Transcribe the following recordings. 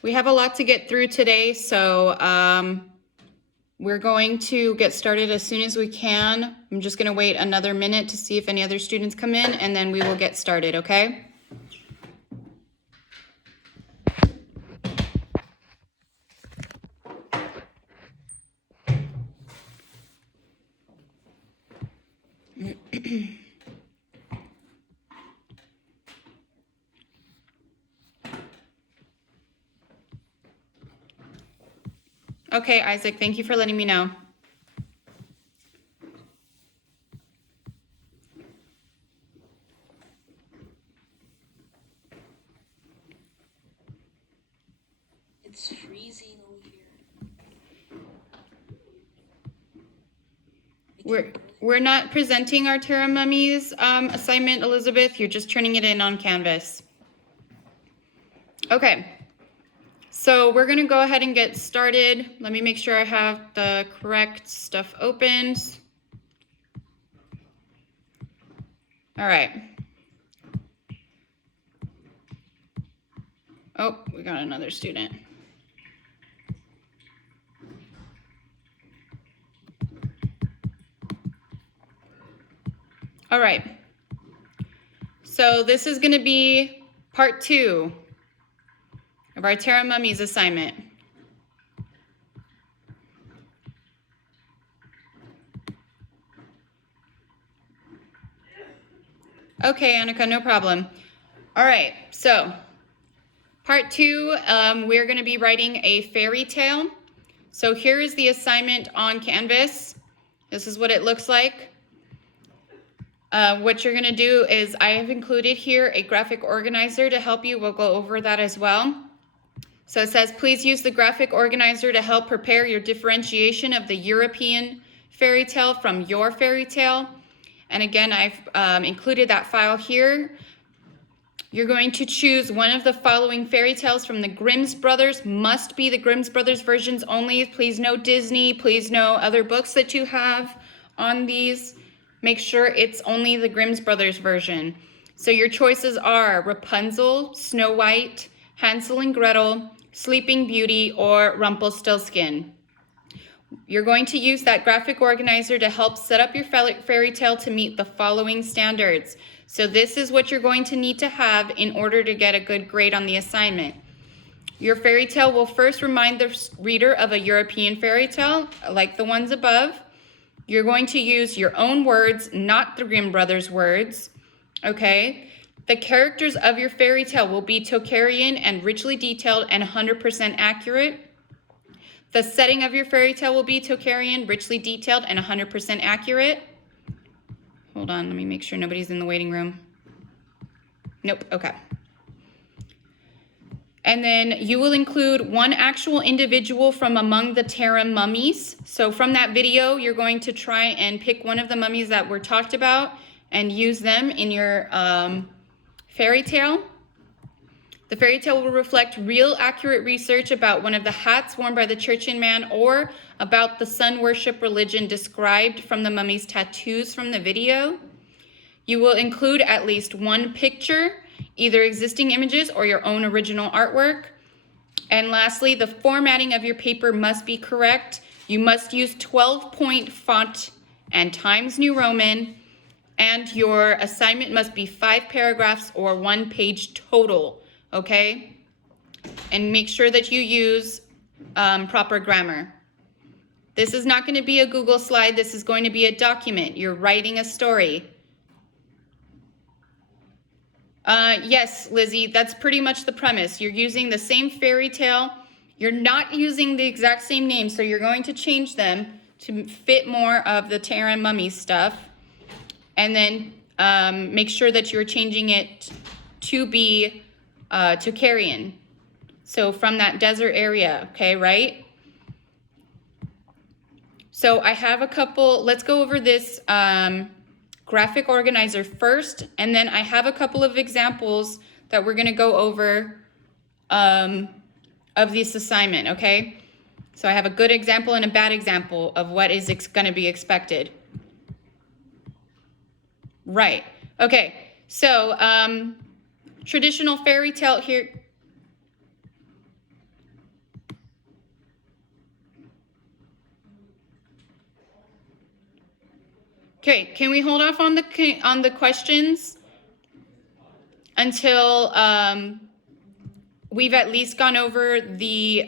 We have a lot to get through today, so we're going to get started as soon as we can. I'm just going to wait another minute to see if any other students come in, and then we will get started, okay? Okay, Isaac, thank you for letting me know. It's freezing over here. We're not presenting our Terra Mummies assignment, Elizabeth. You're just turning it in on Canvas. Okay, so we're gonna go ahead and get started. Let me make sure I have the correct stuff opened. All right. Oh, we got another student. All right. So this is going to be part 2 of our Terra Mummies assignment. Okay, Annika, no problem. All right, so part 2, we're going to be writing a fairy tale. So here is the assignment on Canvas. This is what it looks like. What you're going to do is I have included here a graphic organizer to help you. We'll go over that as well. So it says, please use the graphic organizer to help prepare your differentiation of the European fairy tale from your fairy tale. And again, I've included that file here. You're going to choose one of the following fairy tales from the Grimm's Brothers. Must be the Grimm's Brothers versions only. Please no Disney. Please no other books that you have on these. Make sure it's only the Grimm's Brothers version. So your choices are Rapunzel, Snow White, Hansel and Gretel, Sleeping Beauty, or Rumpelstiltskin. You're going to use that graphic organizer to help set up your fairy tale to meet the following standards. So this is what you're going to need to have in order to get a good grade on the assignment. Your fairy tale will first remind the reader of a European fairy tale, like the ones above. You're going to use your own words, not the Grimm Brothers words, okay? The characters of your fairy tale will be Tolkienian and richly detailed and 100% accurate. The setting of your fairy tale will be Tolkienian, richly detailed and 100% accurate. Hold on, let me make sure nobody's in the waiting room. Nope, okay. And then you will include one actual individual from among the Terra Mummies. So from that video, you're going to try and pick one of the mummies that were talked about and use them in your fairy tale. The fairy tale will reflect real accurate research about one of the hats worn by the Churchian man or about the sun worship religion described from the mummy's tattoos from the video. You will include at least one picture, either existing images or your own original artwork. And lastly, the formatting of your paper must be correct. You must use 12-point font and Times New Roman, and your assignment must be 5 paragraphs or 1 page total, okay? And make sure that you use proper grammar. This is not going to be a Google slide. This is going to be a document. You're writing a story. Yes, Lizzie, that's pretty much the premise. You're using the same fairy tale. You're not using the exact same names, so you're going to change them to fit more of the Terra Mummy stuff. And then make sure that you're changing it to be Tolkien. So from that desert area, okay, right? So I have a couple, let's go over this graphic organizer first, and then I have a couple of examples that we're gonna go over of this assignment, okay? So I have a good example and a bad example of what is gonna be expected. Right, okay, so traditional fairy tale here. Okay, can we hold off on the questions until we've at least gone over the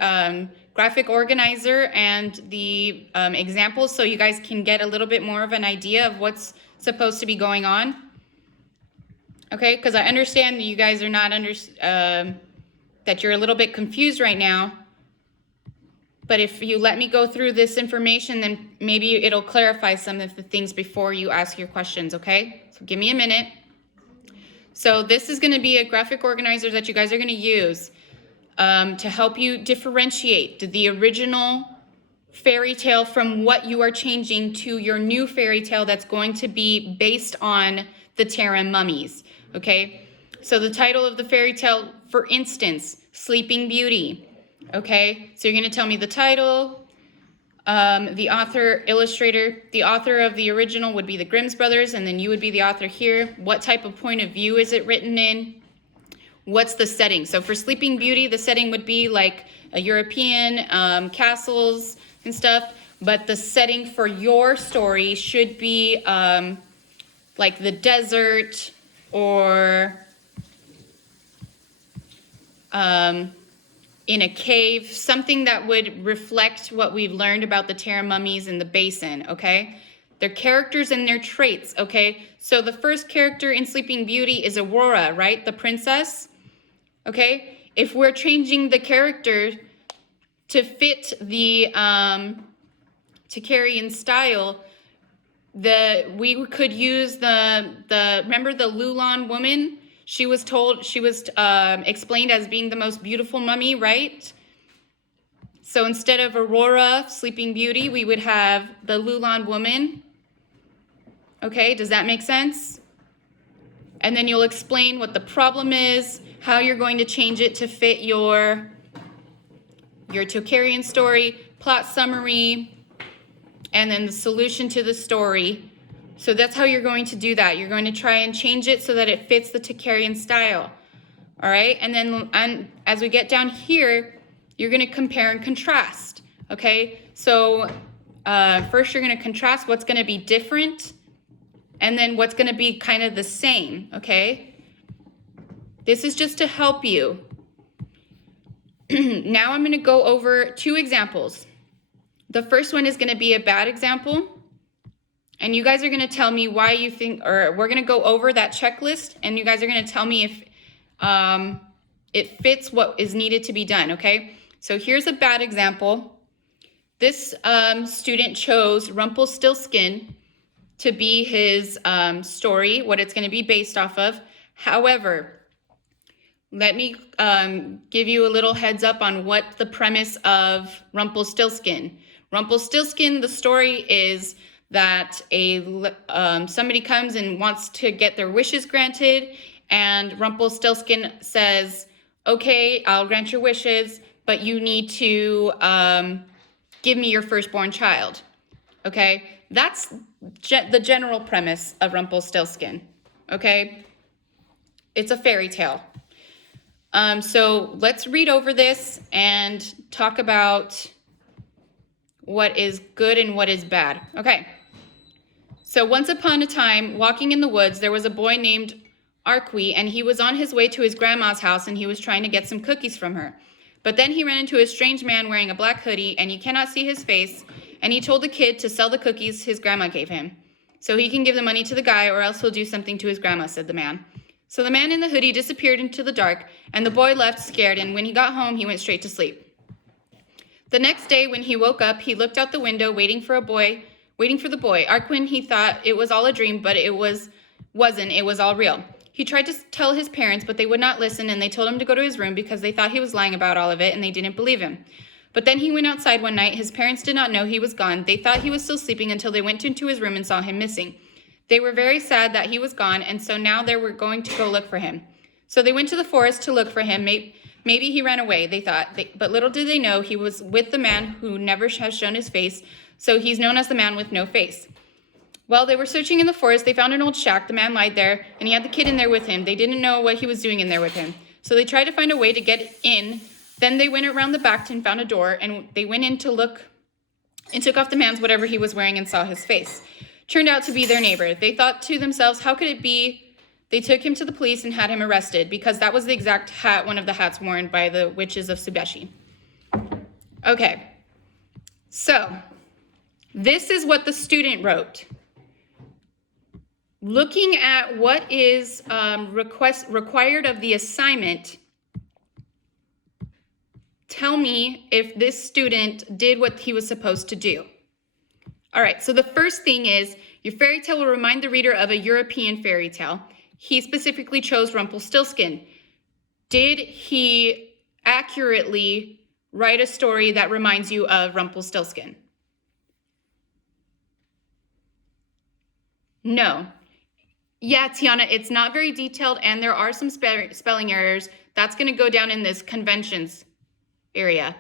graphic organizer and the examples, so you guys can get a little bit more of an idea of what's supposed to be going on? Okay, because I understand that you guys are not that you're a little bit confused right now. But if you let me go through this information, then maybe it'll clarify some of the things before you ask your questions, okay? So give me a minute. So this is going to be a graphic organizer that you guys are going to use to help you differentiate the original fairy tale from what you are changing to your new fairy tale that's going to be based on the Terra mummies, okay? So the title of the fairy tale, for instance, Sleeping Beauty. Okay, so you're going to tell me the title, the author, illustrator. The author of the original would be the Grimm's Brothers, and then you would be the author here. What type of point of view is it written in? What's the setting? So for Sleeping Beauty, the setting would be like a European, castles and stuff, but the setting for your story should be like the desert or in a cave, something that would reflect what we've learned about the Terra mummies in the basin, okay? Their characters and their traits, okay? So the first character in Sleeping Beauty is Aurora, right? The princess, okay? If we're changing the character to fit the Tacarian style, we could use remember the Lulan woman? She was explained as being the most beautiful mummy, right? So instead of Aurora, Sleeping Beauty, we would have the Lulan woman. Okay, does that make sense? And then you'll explain what the problem is, how you're going to change it to fit your Tocarian story, plot summary, and then the solution to the story. So that's how you're going to do that. You're going to try and change it so that it fits the Tacarian style. All right, and then as we get down here, you're going to compare and contrast. Okay, so first you're going to contrast what's going to be different and then what's going to be kind of the same. Okay, this is just to help you. Now I'm going to go over 2 examples. The first one is going to be a bad example. And you guys are going to tell me why you think, or we're going to go over that checklist, and you guys are going to tell me if it fits what is needed to be done, okay? So here's a bad example. This student chose Rumpelstiltskin to be his story, what it's going to be based off of. However, let me give you a little heads up on what the premise of Rumpelstiltskin. Rumpelstiltskin, the story is that somebody comes and wants to get their wishes granted, and Rumpelstiltskin says, okay, I'll grant your wishes, but you need to give me your firstborn child. Okay, that's the general premise of Rumpelstiltskin. Okay, it's a fairy tale. So let's read over this and talk about what is good and what is bad. Okay. So once upon a time, walking in the woods, there was a boy named Arqui, and he was on his way to his grandma's house, and he was trying to get some cookies from her. But then he ran into a strange man wearing a black hoodie, and you cannot see his face, and he told the kid to sell the cookies his grandma gave him, so he can give the money to the guy, or else he'll do something to his grandma, said the man. So the man in the hoodie disappeared into the dark, and the boy left scared, and when he got home, he went straight to sleep. The next day, when he woke up, he looked out the window, waiting for the boy. Arquin, he thought it was all a dream, but it wasn't. It was all real. He tried to tell his parents, but they would not listen, and they told him to go to his room because they thought he was lying about all of it, and they didn't believe him. But then he went outside one night. His parents did not know he was gone. They thought he was still sleeping until they went into his room and saw him missing. They were very sad that he was gone, and so now they were going to go look for him. So they went to the forest to look for him. Maybe he ran away, they thought. But little did they know he was with the man who never has shown his face, so he's known as the man with no face. While they were searching in the forest, they found an old shack. The man lied there, and he had the kid in there with him. They didn't know what he was doing in there with him. So they tried to find a way to get in. Then they went around the back and found a door, and they went in to look and took off the man's whatever he was wearing and saw his face. turned out to be their neighbor. They thought to themselves, how could it be? They took him to the police and had him arrested because that was the exact hat, one of the hats worn by the witches of Subeshi. Okay, so this is what the student wrote. Looking at what is required of the assignment, tell me if this student did what he was supposed to do. All right, so the first thing is your fairy tale will remind the reader of a European fairy tale. He specifically chose Rumpelstiltskin. Did he accurately write a story that reminds you of Rumpelstiltskin? No. Yeah, Tiana, it's not very detailed and there are some spelling errors. That's going to go down in this conventions area.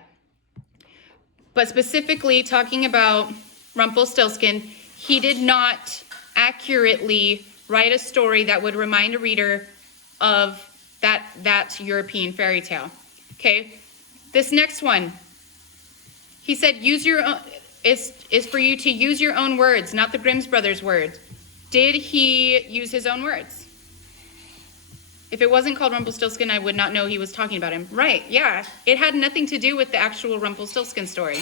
But specifically talking about Rumpelstiltskin, he did not accurately write a story that would remind a reader of that European fairy tale. Okay, this next one, he said use your own, is for you to use your own words, not the Grimm's brothers' words. Did he use his own words? If it wasn't called Rumpelstiltskin, I would not know he was talking about him. Right, yeah, it had nothing to do with the actual Rumpelstiltskin story.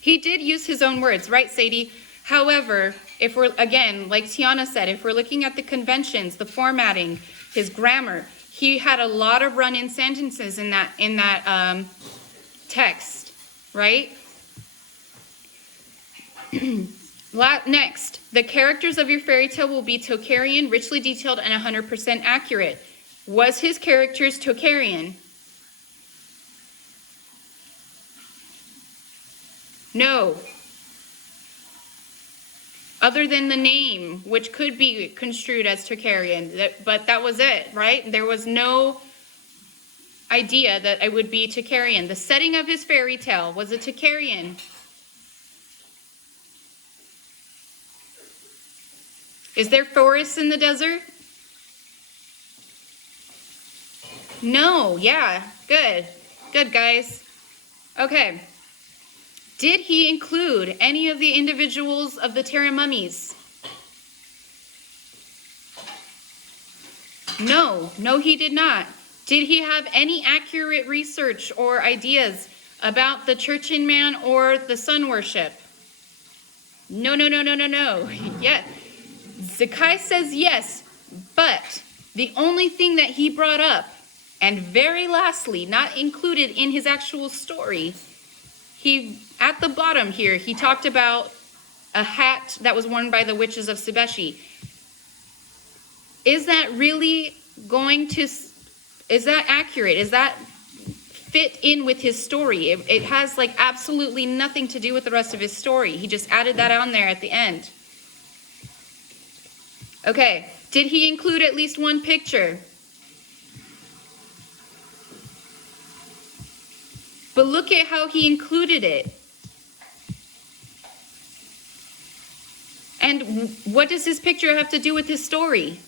He did use his own words, right, Sadie? However, if we're, again, like Tiana said, if we're looking at the conventions, the formatting, his grammar, he had a lot of run-in sentences in that text, right? Next, the characters of your fairy tale will be Tokarian, richly detailed, and 100% accurate. Was his characters Tokarian? No. Other than the name, which could be construed as Tokarian, but that was it, right? There was no idea that it would be Tokarian. The setting of his fairy tale was a Tokarian. Is there forests in the desert? No, yeah, good. Good, guys. Okay. Did he include any of the individuals of the Terra mummies? No, he did not. Did he have any accurate research or ideas about the Churchin man or the sun worship? No. Yeah. Zakai says yes, but the only thing that he brought up, and very lastly, not included in his actual story, he, at the bottom here, he talked about a hat that was worn by the witches of Subeshi. Is that really going to, is that accurate? Is that fit in with his story? It has like absolutely nothing to do with the rest of his story. He just added that on there at the end. Okay, did he include at least one picture? But look at how he included it. And what does his picture have to do with his story?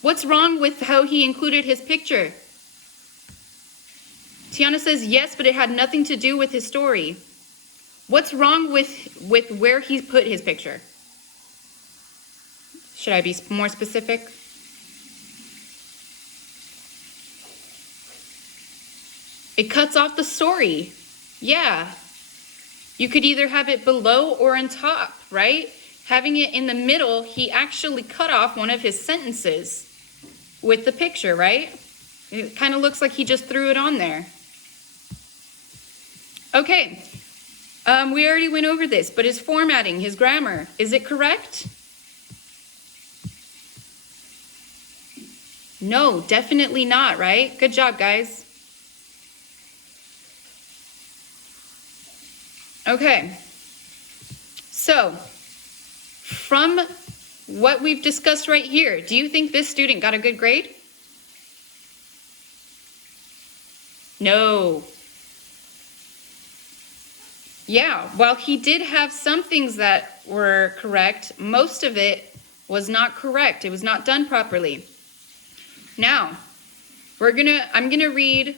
What's wrong with how he included his picture? Tiana says yes, but it had nothing to do with his story. What's wrong with where he put his picture? Should I be more specific? It cuts off the story. Yeah. You could either have it below or on top, right? Having it in the middle, he actually cut off one of his sentences with the picture, right? It kind of looks like he just threw it on there. Okay. We already went over this, but his formatting, his grammar, is it correct? No, definitely not, right? Good job, guys. Okay. So, from what we've discussed right here, do you think this student got a good grade? No. Yeah, while he did have some things that were correct, most of it was not correct. It was not done properly. Now, I'm gonna read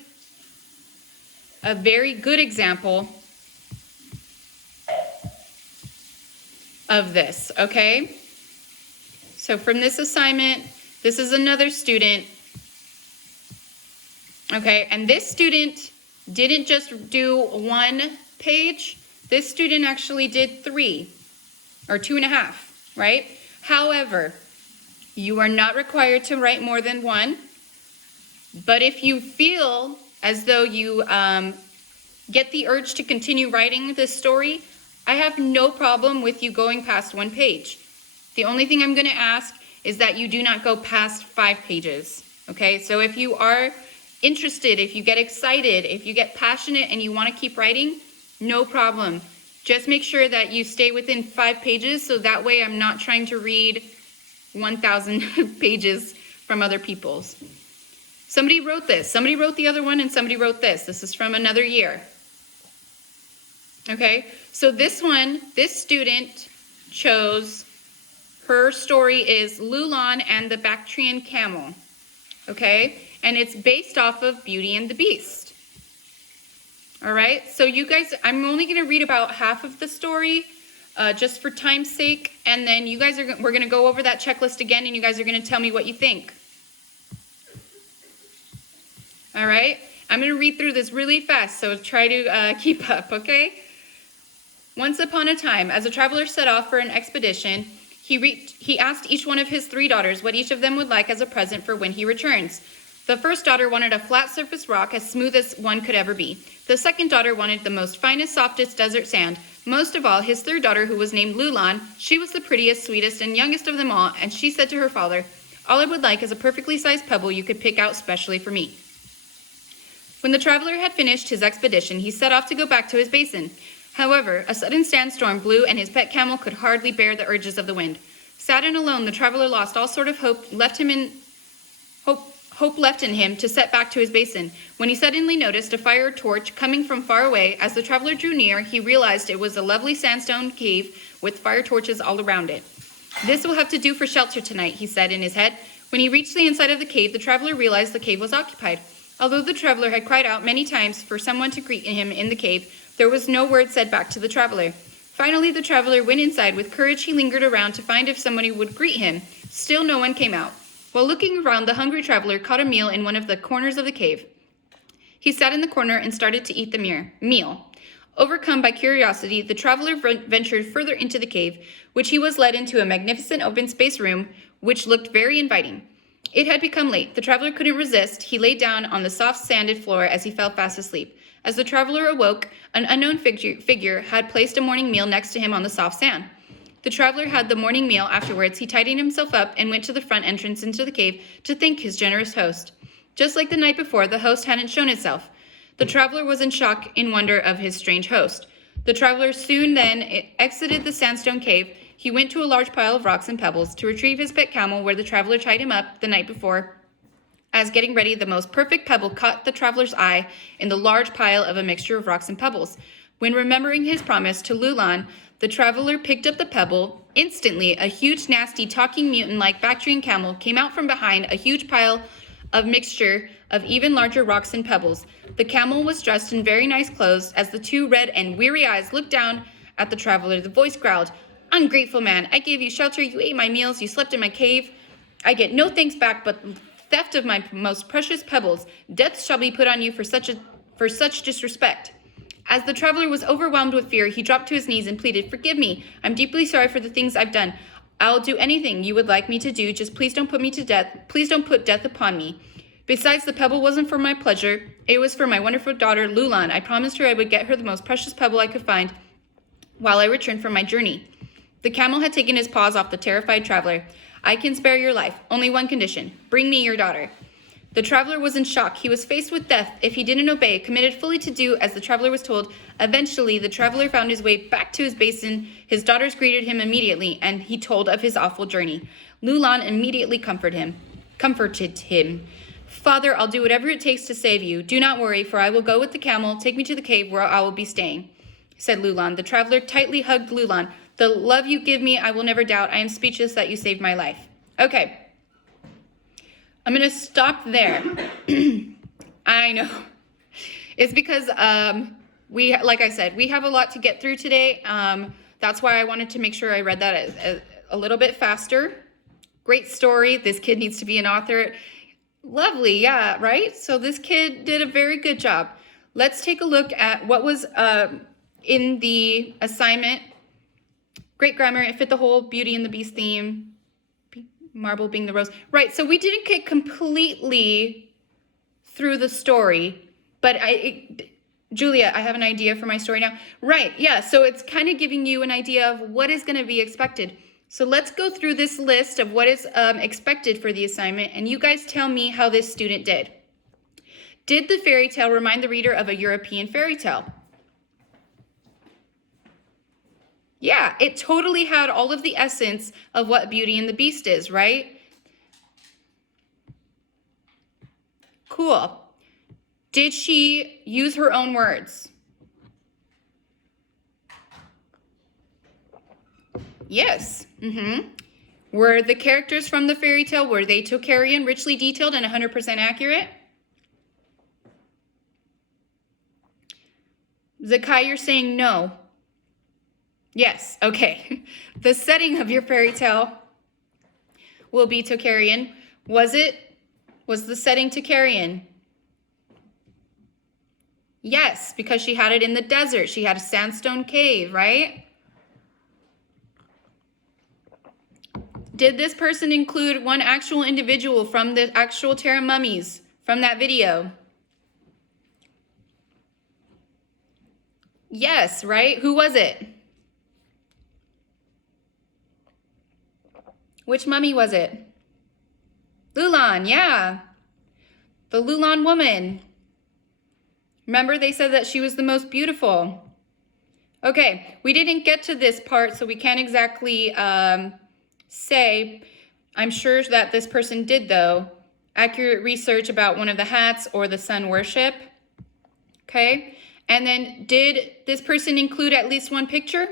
a very good example of this, okay? So from this assignment, this is another student, okay? And this student didn't just do 1 page. This student actually did 3 or 2.5, right? However, you are not required to write more than 1. But if you feel as though you get the urge to continue writing this story, I have no problem with you going past 1 page. The only thing I'm going to ask is that you do not go past 5 pages, okay? So if you are interested, if you get excited, if you get passionate and you want to keep writing, no problem. Just make sure that you stay within 5 pages so that way I'm not trying to read 1,000 pages from other people's. Somebody wrote this, somebody wrote the other one, and somebody wrote this. This is from another year. Okay, so this one, this student chose, her story is Lulan and the Bactrian Camel. Okay, and it's based off of Beauty and the Beast. All right, so you guys, I'm only going to read about half of the story just for time's sake, and then you guys we're going to go over that checklist again, and you guys are going to tell me what you think. All right, I'm going to read through this really fast, so try to keep up, okay? Once upon a time, as a traveler set off for an expedition, he asked each one of his 3 daughters what each of them would like as a present for when he returns. The first daughter wanted a flat surface rock as smooth as one could ever be. The second daughter wanted the most finest, softest desert sand. Most of all, his third daughter, who was named Lulan, she was the prettiest, sweetest, and youngest of them all, and she said to her father, "All I would like is a perfectly sized pebble you could pick out specially for me." When the traveler had finished his expedition, he set off to go back to his basin. However, a sudden sandstorm blew, and his pet camel could hardly bear the urges of the wind. Sad and alone, the traveler lost all sort of hope left in him to set back to his basin, when he suddenly noticed a fire torch coming from far away. As the traveler drew near, he realized it was a lovely sandstone cave with fire torches all around it. "This will have to do for shelter tonight," he said in his head. When he reached the inside of the cave, the traveler realized the cave was occupied. Although the traveler had cried out many times for someone to greet him in the cave, there was no word said back to the traveler. Finally, the traveler went inside. With courage, he lingered around to find if somebody would greet him. Still no one came out. While looking around, the hungry traveler caught a meal in one of the corners of the cave. He sat in the corner and started to eat the meal. Overcome by curiosity, the traveler ventured further into the cave, which he was led into a magnificent open space room, which looked very inviting. It had become late. The traveler couldn't resist. He lay down on the soft sanded floor as he fell fast asleep. As the traveler awoke, an unknown figure had placed a morning meal next to him on the soft sand. The traveler had the morning meal. Afterwards, he tidied himself up and went to the front entrance into the cave to thank his generous host. Just like the night before, the host hadn't shown itself. The traveler was in shock in wonder of his strange host. The traveler soon then exited the sandstone cave. He went to a large pile of rocks and pebbles to retrieve his pet camel where the traveler tied him up the night before. As getting ready, the most perfect pebble caught the traveler's eye in the large pile of a mixture of rocks and pebbles. When remembering his promise to Lulan, the traveler picked up the pebble. Instantly, a huge, nasty, talking mutant-like Bactrian camel came out from behind a huge pile of mixture of even larger rocks and pebbles. The camel was dressed in very nice clothes. As the 2 red and weary eyes looked down at the traveler, the voice growled, "Ungrateful man, I gave you shelter, you ate my meals, you slept in my cave. I get no thanks back but theft of my most precious pebbles. Death shall be put on you for such disrespect." As the traveler was overwhelmed with fear, he dropped to his knees and pleaded, "Forgive me. I'm deeply sorry for the things I've done. I'll do anything you would like me to do. Just please don't put me to death. Please don't put death upon me. Besides, the pebble wasn't for my pleasure. It was for my wonderful daughter, Lulan. I promised her I would get her the most precious pebble I could find while I returned from my journey." The camel had taken his paws off the terrified traveler. "I can spare your life. Only one condition. Bring me your daughter." The traveler was in shock. He was faced with death if he didn't obey, committed fully to do as the traveler was told. Eventually, the traveler found his way back to his basin. His daughters greeted him immediately, and he told of his awful journey. Lulan immediately comforted him. "Father, I'll do whatever it takes to save you. Do not worry, for I will go with the camel. Take me to the cave where I will be staying," said Lulan. The traveler tightly hugged Lulan. "The love you give me, I will never doubt. I am speechless that you saved my life." Okay. I'm going to stop there. I know. It's because, like I said, we have a lot to get through today. That's why I wanted to make sure I read that a little bit faster. Great story. This kid needs to be an author. Lovely, yeah, right? So this kid did a very good job. Let's take a look at what was in the assignment. Great grammar, it fit the whole Beauty and the Beast theme. Marble being the rose. Right, so we didn't get completely through the story, but Julia, I have an idea for my story now. Right, yeah, so it's kind of giving you an idea of what is going to be expected. So let's go through this list of what is expected for the assignment, and you guys tell me how this student did. Did the fairy tale remind the reader of a European fairy tale? Yeah, it totally had all of the essence of what Beauty and the Beast is, right? Cool. Did she use her own words? Yes. Were the characters from the fairy tale, were they Tokarian, richly detailed and 100% accurate? Zakai, you're saying no. Yes, okay. The setting of your fairy tale will be Tokarian. Was the setting Tokarian? Yes, because she had it in the desert. She had a sandstone cave, right? Did this person include one actual individual from the actual Terra mummies from that video? Yes, right? Who was it? Which mummy was it? Lulan, yeah. The Lulan woman. Remember they said that she was the most beautiful. Okay, we didn't get to this part, so we can't exactly say. I'm sure that this person did, though. Accurate research about one of the hats or the sun worship. Okay, and then did this person include at least one picture?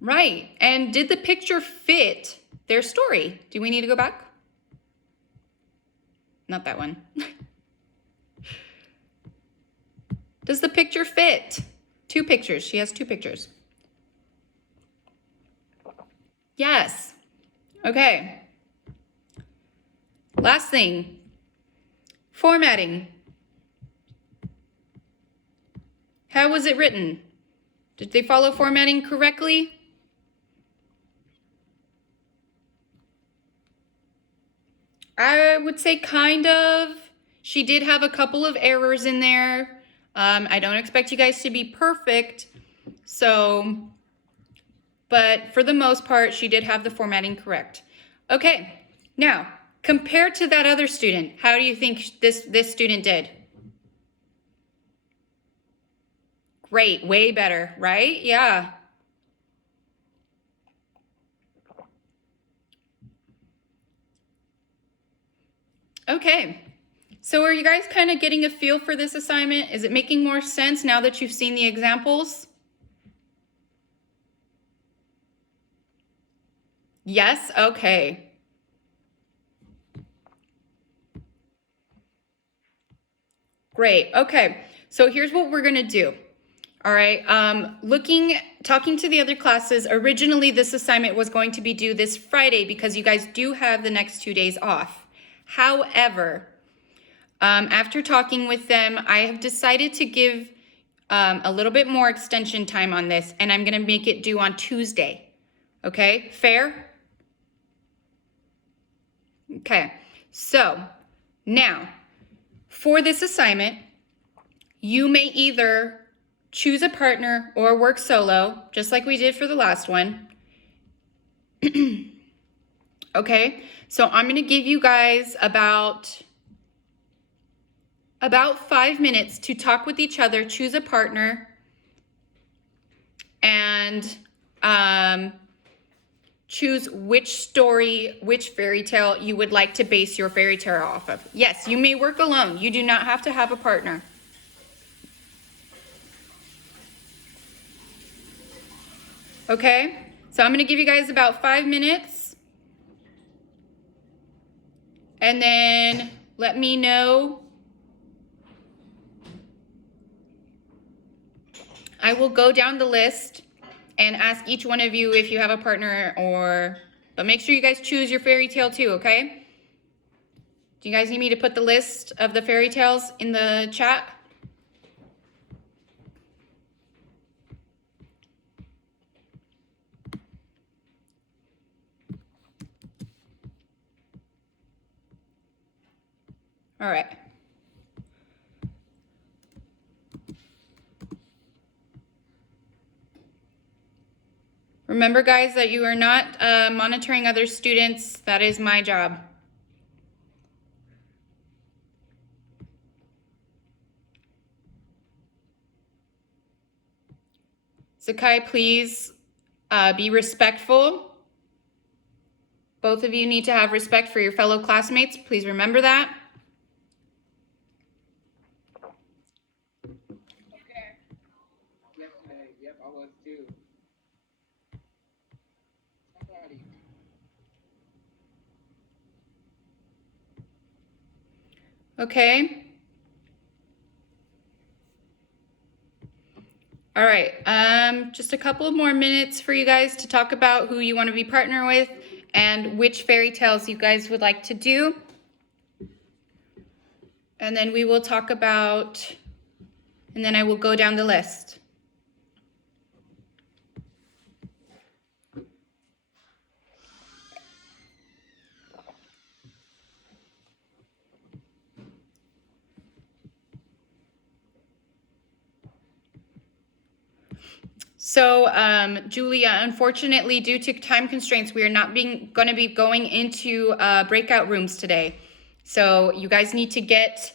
Right, and did the picture fit their story? Do we need to go back? Not that one. Does the picture fit? Two pictures, she has two pictures. Yes, okay. Last thing, formatting. How was it written? Did they follow formatting correctly? I would say kind of. She did have a couple of errors in there. I don't expect you guys to be perfect. So, but for the most part, she did have the formatting correct. Okay, now, compared to that other student, how do you think this student did? Great, way better, right? Yeah. Okay, so are you guys kind of getting a feel for this assignment? Is it making more sense now that you've seen the examples? Yes, okay. Great, okay. So here's what we're gonna do. All right, talking to the other classes, originally this assignment was going to be due this Friday because you guys do have the next 2 days off. However, after talking with them, I have decided to give a little bit more extension time on this, and I'm gonna make it due on Tuesday. Okay, fair? Okay, so now for this assignment, you may either choose a partner or work solo, just like we did for the last one. Okay, so I'm gonna give you guys about 5 minutes to talk with each other, choose a partner, and choose which story, which fairy tale you would like to base your fairy tale off of. Yes, you may work alone. You do not have to have a partner. Okay, so I'm gonna give you guys about 5 minutes. And then let me know I will go down the list and ask each one of you if you have a partner but make sure you guys choose your fairy tale too, okay? Do you guys need me to put the list of the fairy tales in the chat? All right. Remember, guys, that you are not monitoring other students. That is my job. Zakai, please be respectful. Both of you need to have respect for your fellow classmates. Please remember that. Yep, I was too. Okay. All right. Just a couple more minutes for you guys to talk about who you want to be partner with and which fairy tales you guys would like to do. And then we will talk about, and then I will go down the list. So, Julia, unfortunately, due to time constraints, we are not going to be going into breakout rooms today. So you guys need to get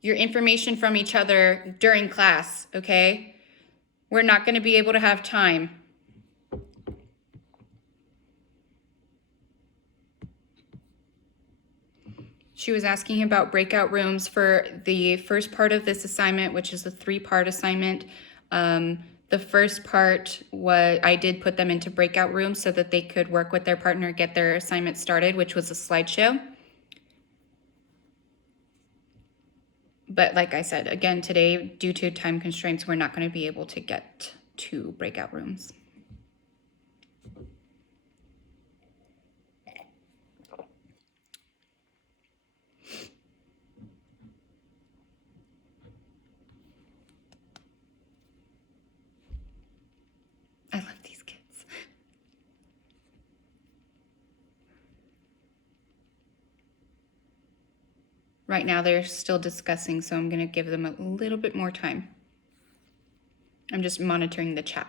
your information from each other during class, okay? We're not going to be able to have time. She was asking about breakout rooms for the first part of this assignment, which is a 3-part assignment. The first part was I did put them into breakout rooms so that they could work with their partner, get their assignment started, which was a slideshow. But like I said, again, today, due to time constraints, we're not going to be able to get to breakout rooms. I love these kids. Right now, they're still discussing, so I'm going to give them a little bit more time. I'm just monitoring the chat.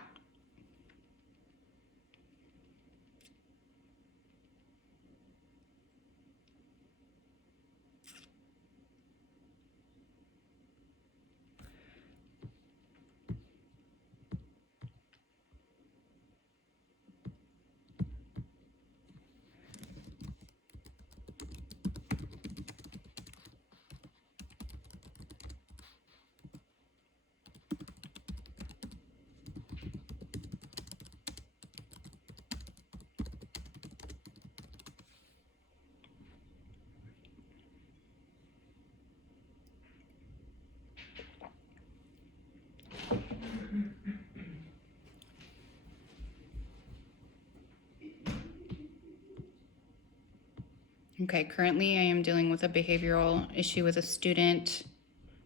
Okay, currently I am dealing with a behavioral issue with a student.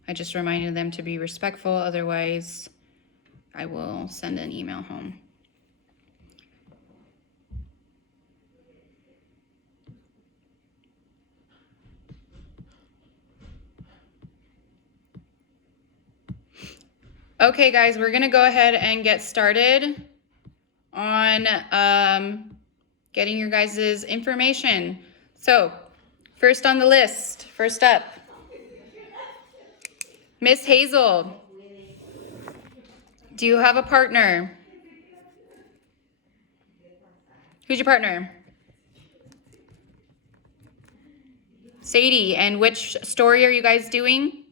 I just reminded them to be respectful, otherwise I will send an email home. Okay, guys, we're gonna go ahead and get started on getting your guys' information. So, first on the list, first up, Miss Hazel. Do you have a partner? Who's your partner? Sadie, and which story are you guys doing?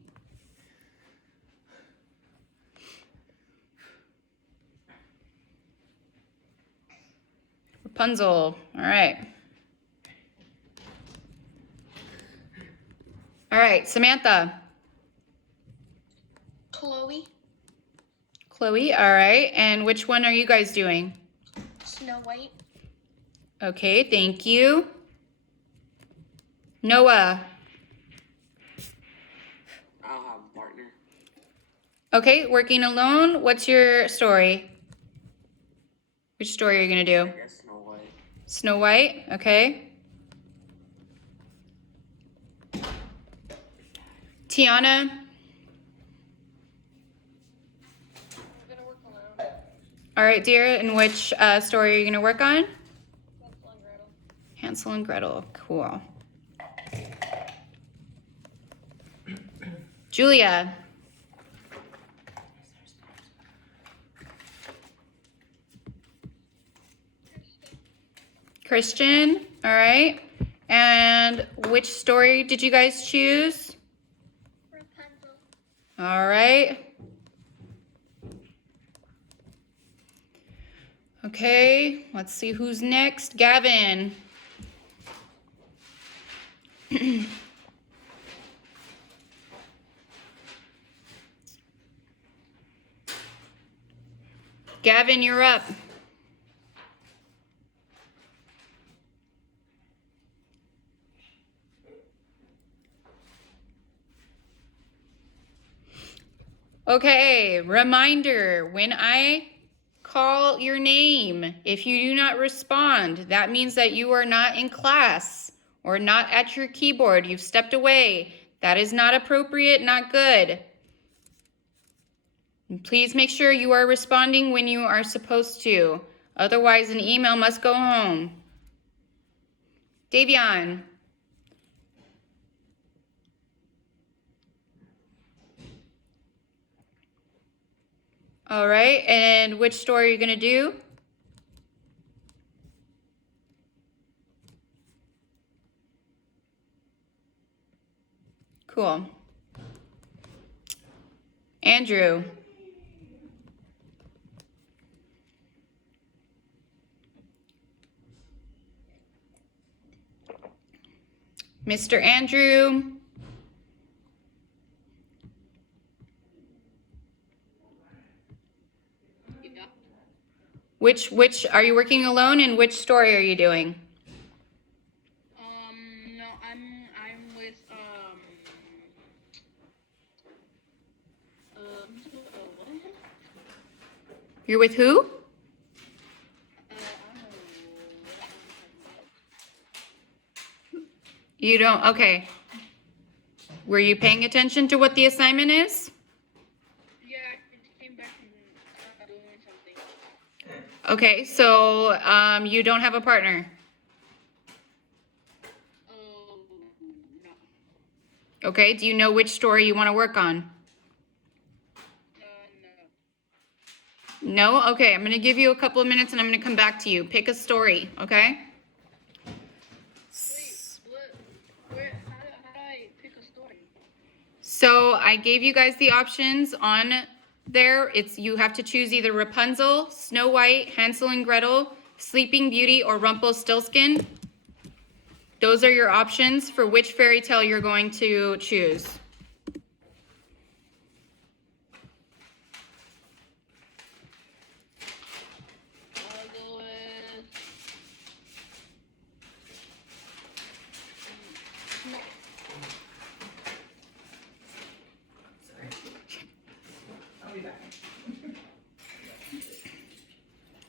Rapunzel, all right. All right, Samantha. Chloe. Chloe, all right. And which one are you guys doing? Snow White. Okay, thank you. Noah. I'll have a partner. Okay, working alone. What's your story? Which story are you gonna I do? guess Snow White. Snow White, okay. Tiana. I'm gonna work alone. All right, dear. And which story are you gonna work on? Hansel and Gretel. Hansel and Gretel. Cool. Julia. Christian. All right. And which story did you guys choose? Rapunzel. All right. Okay, let's see who's next. Gavin. Gavin, you're up. Okay, reminder, when I call your name, if you do not respond, that means that you are not in class or not at your keyboard. You've stepped away. That is not appropriate, not good. And please make sure you are responding when you are supposed to. Otherwise, an email must go home. Davion. All right, and which story are you gonna do? Cool. Andrew. Mr. Andrew. Yeah. Which are you working alone, and which story are you doing? No, I'm with what? You're with who? I don't know. You don't, okay. Were you paying attention to what the assignment is? Yeah, it came back from doing something. Okay, so you don't have a partner. No. Okay, do you know which story you want to work on? No. No? Okay, I'm going to give you a couple of minutes and I'm going to come back to you. Pick a story, okay? Wait, how do I pick a story? So I gave you guys the options on there. You have to choose either Rapunzel, Snow White, Hansel and Gretel, Sleeping Beauty, or Rumpelstiltskin. Those are your options for which fairy tale you're going to choose. I'll go with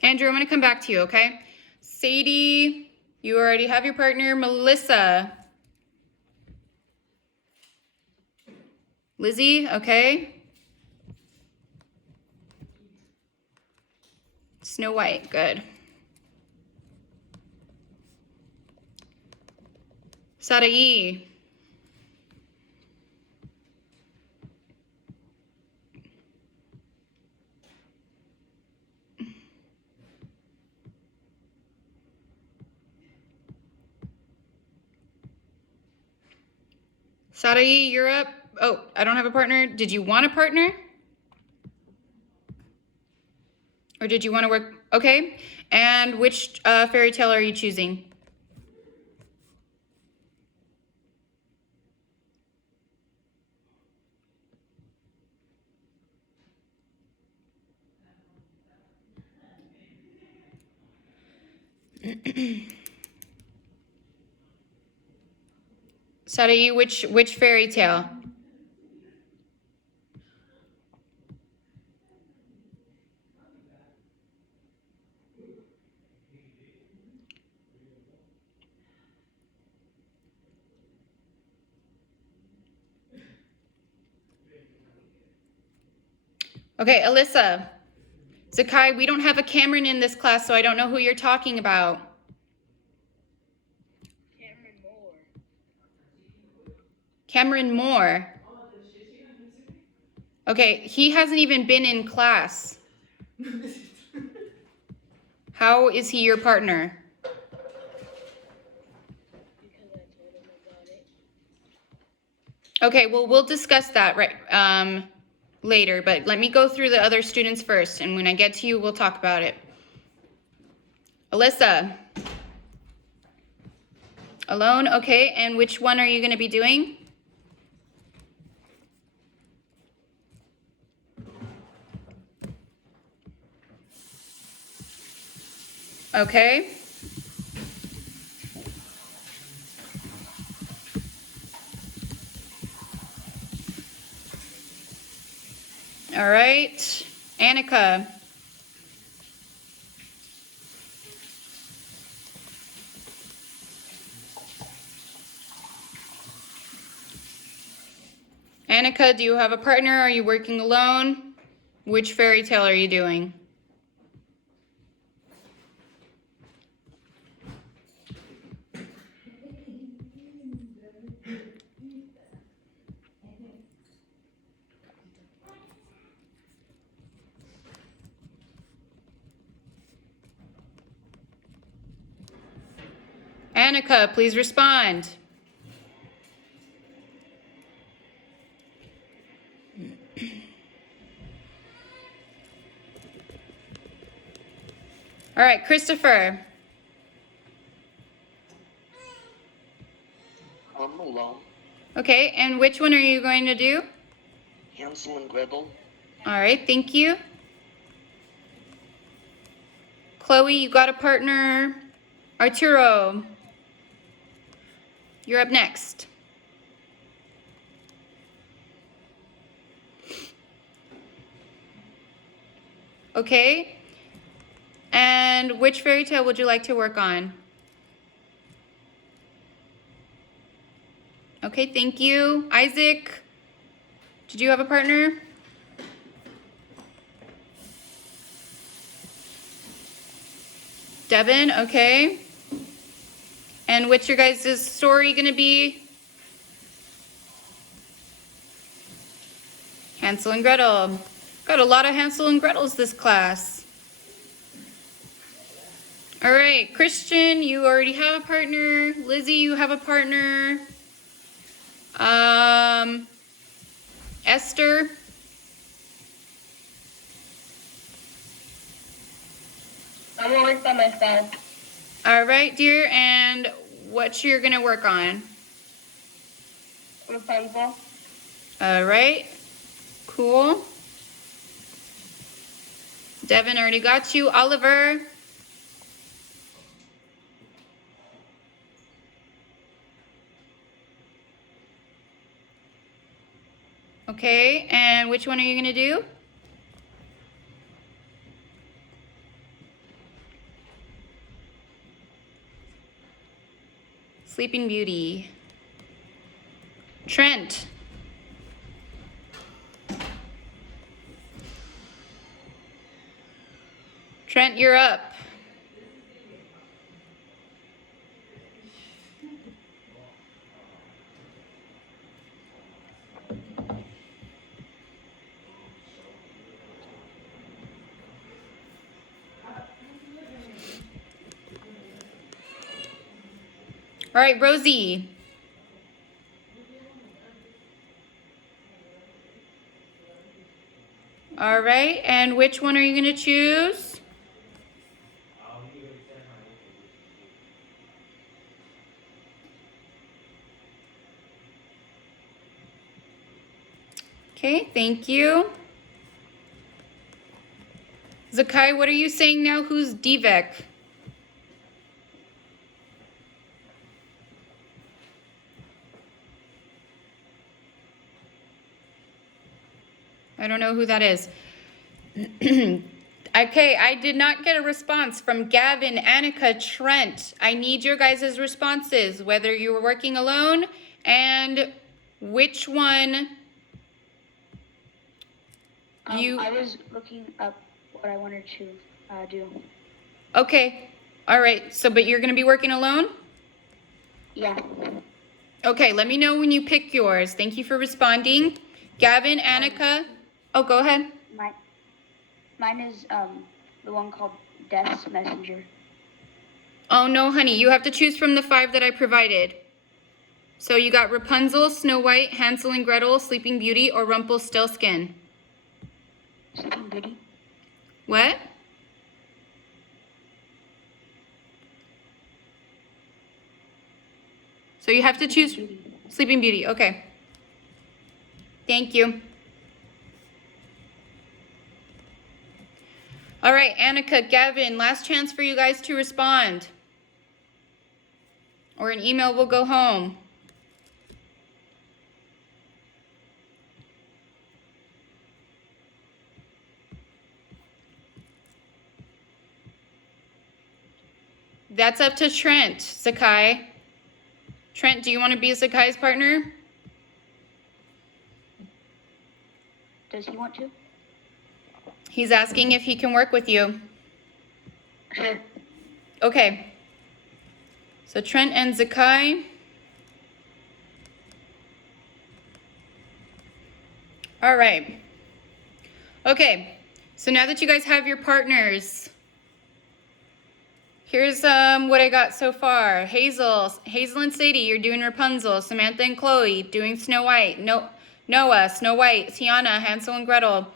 Andrew, I'm going to come back to you, okay? Sadie, you already have your partner. Melissa. Lizzie, okay. Snow White, good. Sarai. Sarai, you're up. Oh, I don't have a partner. Did you want a partner? Or did you want to work? Okay. And which fairy tale are you choosing? Sadayu, which fairy tale? Okay, Alyssa. Zakai, we don't have a Cameron in this class, so I don't know who you're talking about. Cameron Moore. Cameron Moore. Okay, he hasn't even been in class. How is he your partner? Because I told him about it. Okay, well, we'll discuss that later, but let me go through the other students first, and when I get to you, we'll talk about it. Alyssa. Alone, okay, and which one are you going to be doing? Okay. All right. Annika. Annika, do you have a partner? Are you working alone? Which fairy tale are you doing? Annika, please respond. All right, Christopher. I'm alone. Okay, and which one are you going to do? Hansel and Gretel. All right, thank you. Chloe, you got a partner. Arturo, you're up next. Okay, and which fairy tale would you like to work on? Okay, thank you. Isaac, did you have a partner? Devin, okay. And what's your guys' story gonna be? Hansel and Gretel. Got a lot of Hansel and Gretels this class. All right, Christian, you already have a partner. Lizzie, you have a partner. Esther. I'm always by myself. All right, dear, and what you're gonna work on? Rapunzel. All right, cool. Devin already got you. Oliver. Okay, and which one are you gonna do? Sleeping Beauty. Trent. Trent, you're up. All right, Rosie. All right, and which one are you going to choose? Okay, thank you. Zakai, what are you saying now? Who's Divek? I don't know who that is. Okay, I did not get a response from Gavin, Annika, Trent. I need your guys' responses, whether you were working alone and which one you... I was looking up what I wanted to do. Okay, all right, so but you're gonna be working alone? Yeah. Okay, let me know when you pick yours. Thank you for responding. Gavin, Annika, oh, go ahead. Mine is the one called Death's Messenger. Oh no, honey, you have to choose from the 5 that I provided. So you got Rapunzel, Snow White, Hansel and Gretel, Sleeping Beauty, or Rumpelstiltskin. Sleeping Beauty. What? So you have to choose Sleeping Beauty. Okay. Thank you. All right, Annika, Gavin, last chance for you guys to respond. Or an email will go home. That's up to Trent, Zakai. Trent, do you want to be Zakai's partner? Does he want to? He's asking if he can work with you. Sure. Okay. So Trent and Zakai. All right. Okay. So now that you guys have your partners, here's what I got so far. Hazel and Sadie, you're doing Rapunzel. Samantha and Chloe doing Snow White. Noah, Snow White. Tiana, Hansel and Gretel.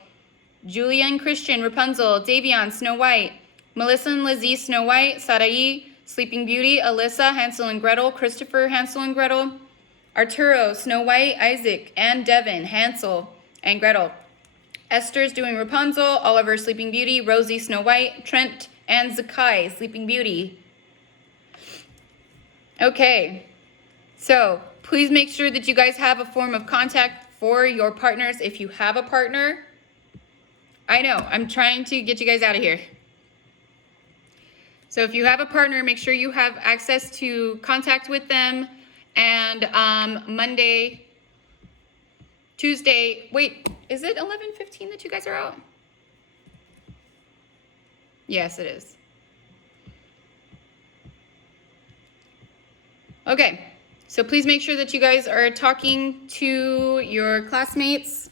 Julia and Christian, Rapunzel. Davion, Snow White. Melissa and Lizzie, Snow White. Sarai, Sleeping Beauty. Alyssa, Hansel and Gretel. Christopher, Hansel and Gretel. Arturo, Snow White. Isaac and Devin, Hansel and Gretel. Esther's doing Rapunzel. Oliver, Sleeping Beauty. Rosie, Snow White. Trent and Zakai, Sleeping Beauty. Okay, so please make sure that you guys have a form of contact for your partners if you have a partner. I know, I'm trying to get you guys out of here. So if you have a partner, make sure you have access to contact with them. And Monday, Tuesday, wait, is it 11:15 that you guys are out? Yes, it is. Okay, so please make sure that you guys are talking to your classmates